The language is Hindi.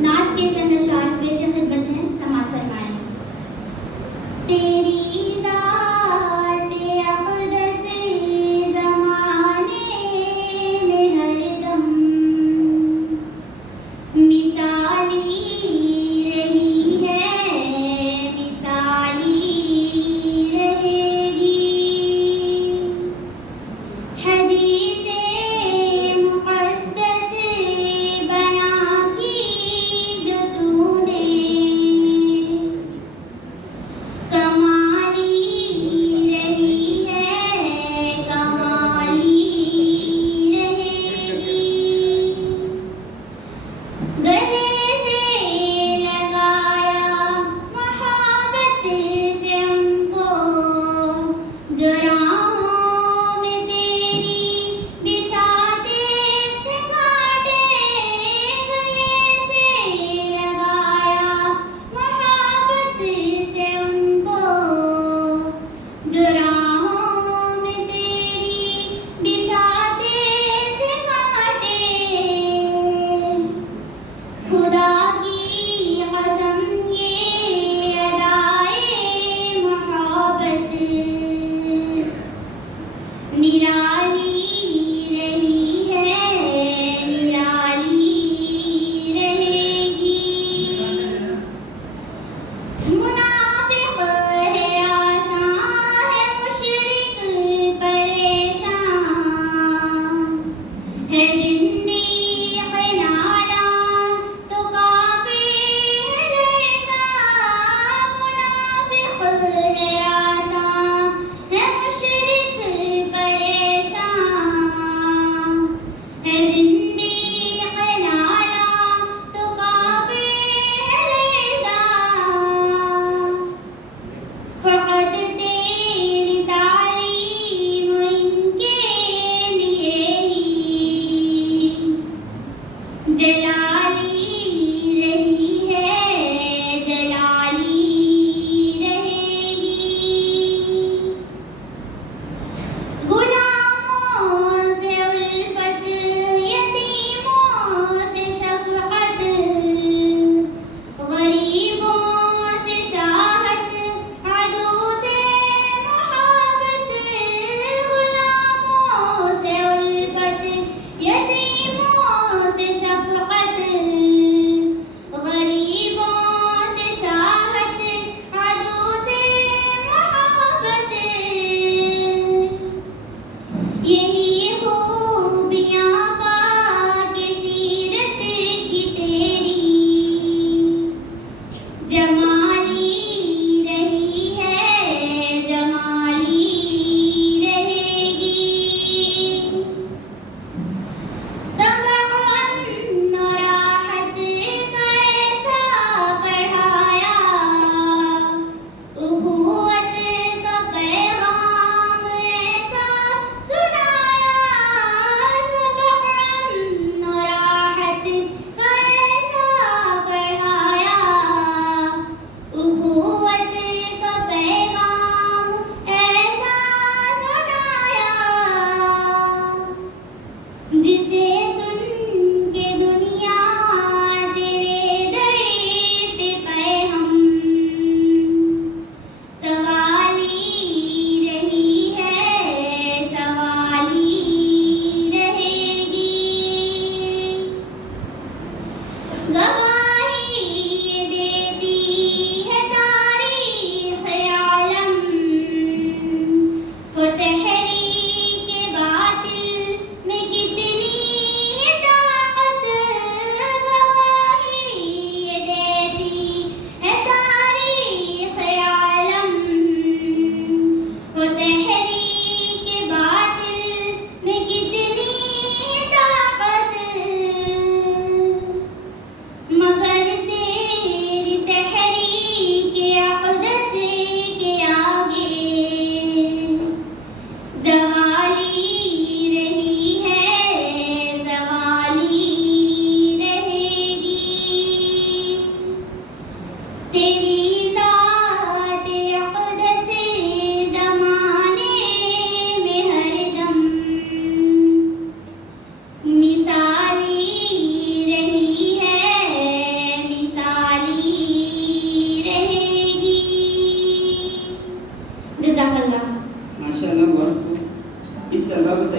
नात के चंद अशआर पेश खिदमत हैं, समाअत फरमाएं। तेरी ज़ात अक़दस ज़माने में हरदम मिसाली रही है, मिसाली रहेगी। हदीसे मुक़द्दस बयां की जो तूने, कमाली रही है, कमाली रहेगी। गले से लगाया मोहब्बत से हमको, जो राहों में तेरी बिछाते थे कांटे। गले से लगाया मोहब्बत से हमको, जो राहों में तेरी बिछाते थे कांटे। खुदा की कसम ये अदाए मोहब्बत निराली रही है, निराली रहेगी। मुनाफिक है आसान है, मुशरिक परेशान है, ज़िंदीक़ नादान तो काफ़िर रहेगा। मुनाफिक है आसान है, मुशरिक परेशान है, ज़िंदीक़ नादान तो काफ़िर रहेगा। फ़क़त तेरी तालीम इनके लिए ही जलाली रही है, जलाली रहेगी। गुलामों से उल्फत, यतीमों से शफ़क़त, गरीबों से चाहत, अदू से मोहब्बत। गुलामों से उल्फत, यतीमों से शफ़क़त, गरीबों से चाहत, अदू से मोहब्बत। यही खूबियाँ पाके सीरत की तेरी, जमाली रही है, जमाली रहेगी। सबअन और राहत का ऐसा पढ़ाया, उख़ुवत का पैगाम ऐसा सुनाया। सबअन और राहत का ऐसा पढ़ाया, उख़ुवत का पैगाम ऐसा सुनाया। जिसे सुन के दुनिया तेरे दर पे पाए हम, सवाली रही है, सवाली रहेगी। गवाही ये देती है तारीख़ आलम, हो तहरीक बातिल में कितनी जज़ाकल्लाह। माशाल्लाह, बहुत खूब। इस तलबा को